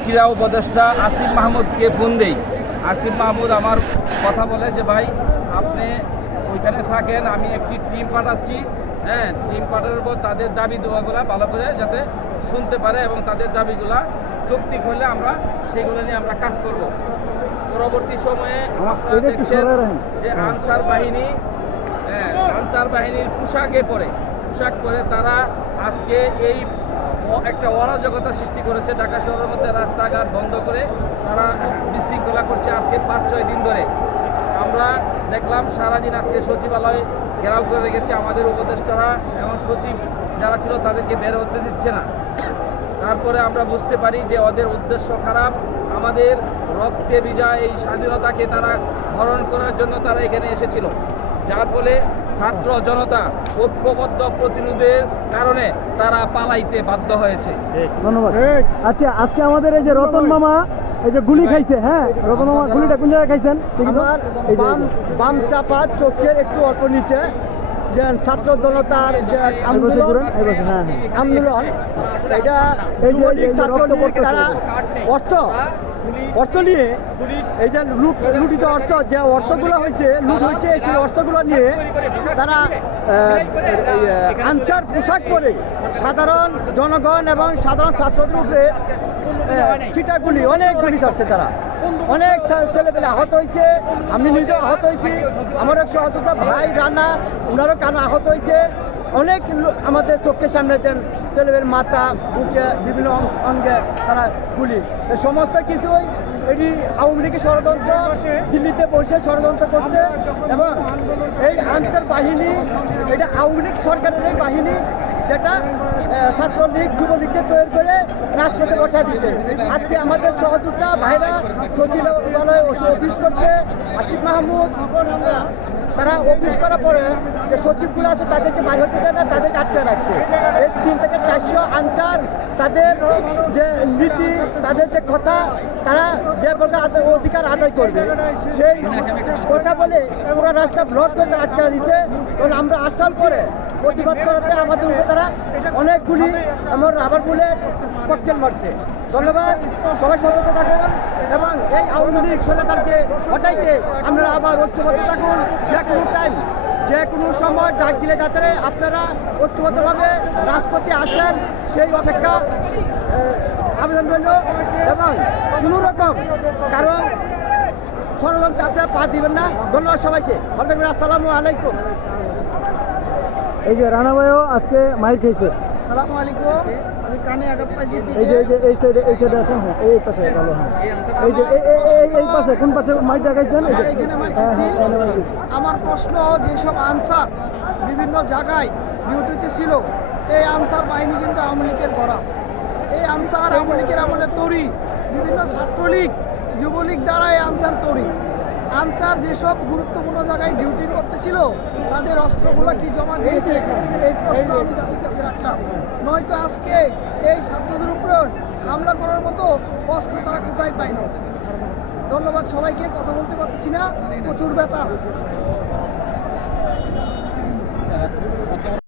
ক্রীড়া উপদেষ্টা আসিফ মাহমুদকে ফোন দেই। আসিফ মাহমুদ আমার কথা বলে যে ভাই আপনি ওইখানে থাকেন, আমি একটি টিম পাঠাচ্ছি। হ্যাঁ, টিম পাঠানোর পর তাদের দাবি দেওয়াগুলো ভালো করে যাতে শুনতে পারে এবং তাদের দাবিগুলা যৌক্তিক হলে আমরা সেগুলো নিয়ে আমরা কাজ করব। পরবর্তী সময়ে যে আনসার বাহিনীর পোশাক পরে তারা আজকে এই একটা অরাজকতা সৃষ্টি করেছে। ঢাকা শহরের মধ্যে রাস্তাঘাট বন্ধ করে তারা বিশৃঙ্খলা করছে আজকে 5-6 দিন ধরে। আমরা দেখলাম সারাদিন আজকে সচিবালয় ঘেরাও করে রেখেছে, আমাদের উপদেষ্টারা এবং সচিব যারা ছিল তাদেরকে বের হতে দিচ্ছে না। তারপরে আমরা বুঝতে পারি যে ওদের উদ্দেশ্য খারাপ, আমাদের রক্তে ভিজা এই স্বাধীনতাকে তারা হরণ করার জন্য তারা এখানে এসেছিল, যার ফলে ছাত্র জনতা ঐক্যবদ্ধ প্রতিরোধের কারণে তারা পালাইতে বাধ্য হয়েছে। ধন্যবাদ। আচ্ছা, আজকে আমাদের এই যে রতন মামা এই যে গুলি খাইছে, হ্যাঁ রতন মামা গুলিটা কোন জায়গায় খাইছেন? আমার বাম চাপা চোখের একটু অল্প নিচে যে ছাত্র জনতার যে আন্দোলন এটা তারা অর্থ নিয়ে এই যে লুটিত অর্থ যে অর্থগুলো হয়েছে লুট হয়েছে সেই অর্থগুলো নিয়ে তারা আনসার পোশাক পরে সাধারণ জনগণ এবং সাধারণ ছাত্রদের উপরে ছিটাগুলি অনেক গুলি করছে। তারা অনেক ছেলেপেলে আহত হয়েছে, আমি নিজেও আহত হয়েছি, আমার এক সহযোগিতা ভাই রানা ওনারও কানে আহত হয়েছে। অনেক আমাদের চোখের সামনে দেন ছেলেদের মাথা বুকে বিভিন্ন অঙ্গে তারা গুলি, সমস্ত কিছুই এটি আওয়ামী লীগের ষড়যন্ত্র, দিল্লিতে বসে ষড়যন্ত্র করছে এবং এই আনসার বাহিনী এটা আওয়ামী লীগ সরকারের এই বাহিনী যেটা ছাত্রলীগ যুবলীগকে তৈরি করে রাজপথে বসা দিচ্ছে। আজকে আমাদের সহযোগিতা ভাইরা সচিবালয়ে অফিস করছে, আসিফ মাহমুদ তারা অফিস করার পরে যে সচিবগুলো আছে তাদেরকে বাইরে হতে দেয় না, তাদেরকে আটকে রাখছে। এই 3 থেকে 400 আনসার তাদের যে নীতি তাদের যে কথা তারা যে অধিকার আদায় করবে সেই কথা বলে পুরো রাস্তা ব্লক করে আটকে দিচ্ছে। কারণ আমরা আসার পরে প্রতিবাদ করাতে আমাদের উপরে তারা অনেকগুলি এমন রাবার বুলেট ককটেল মারছে। ধন্যবাদ, সবাই সতর্ক থাকুন এবং এই আওয়ামী লীগ সরকারকে হটাইতে আমরা আবার ঐক্যবদ্ধ থাকুন। যে কোনো টাইম যে কোনো সময় ডাক দিলে যাতে আপনারা ঐক্যবদ্ধভাবে রাজপথে আসেন সেই অপেক্ষা আবেদন রইল এবং কোনো রকম কারণ ষড়যন্ত্র আপনারা পা দিবেন না। ধন্যবাদ সবাইকে, ভালো থাকবেন, আসসালামু আলাইকুম। এই যে রানা ভাইও আজকে মাইর খেয়েছে। আসসালামু আলাইকুম, আমি কানে আঘাত পাইছি। এই যে এই সাইডে আসেন, হ্যাঁ এই পাশে ভালো, হ্যাঁ এই যে এই পাশে কোন পাশে মাইর দেখাইছেন? আমার প্রশ্ন, যেসব আনসার বিভিন্ন জায়গায় ডিউটিতে ছিল, এই আনসার বাহিনী কিন্তু আওয়ামী লীগের গড়া। এই আনসার আওয়ামী লীগের আমলে তৈরি, বিভিন্ন ছাত্রলীগ যুবলীগ দ্বারা এই আনসার তৈরি। আনসার যেসব গুরুত্বপূর্ণ জায়গায় ডিউটি করতেছিল তাদের অস্ত্রগুলো কি জমা দিয়েছে, এই প্রশ্ন আমি তাদের কাছে রাখলাম। নয়তো আজকে এই ছাত্রদের উপর হামলা করার মতো অস্ত্র তারা কোথায় পাইল। ধন্যবাদ সবাইকে, কথা বলতে পারতেছি না, প্রচুর ব্যথা।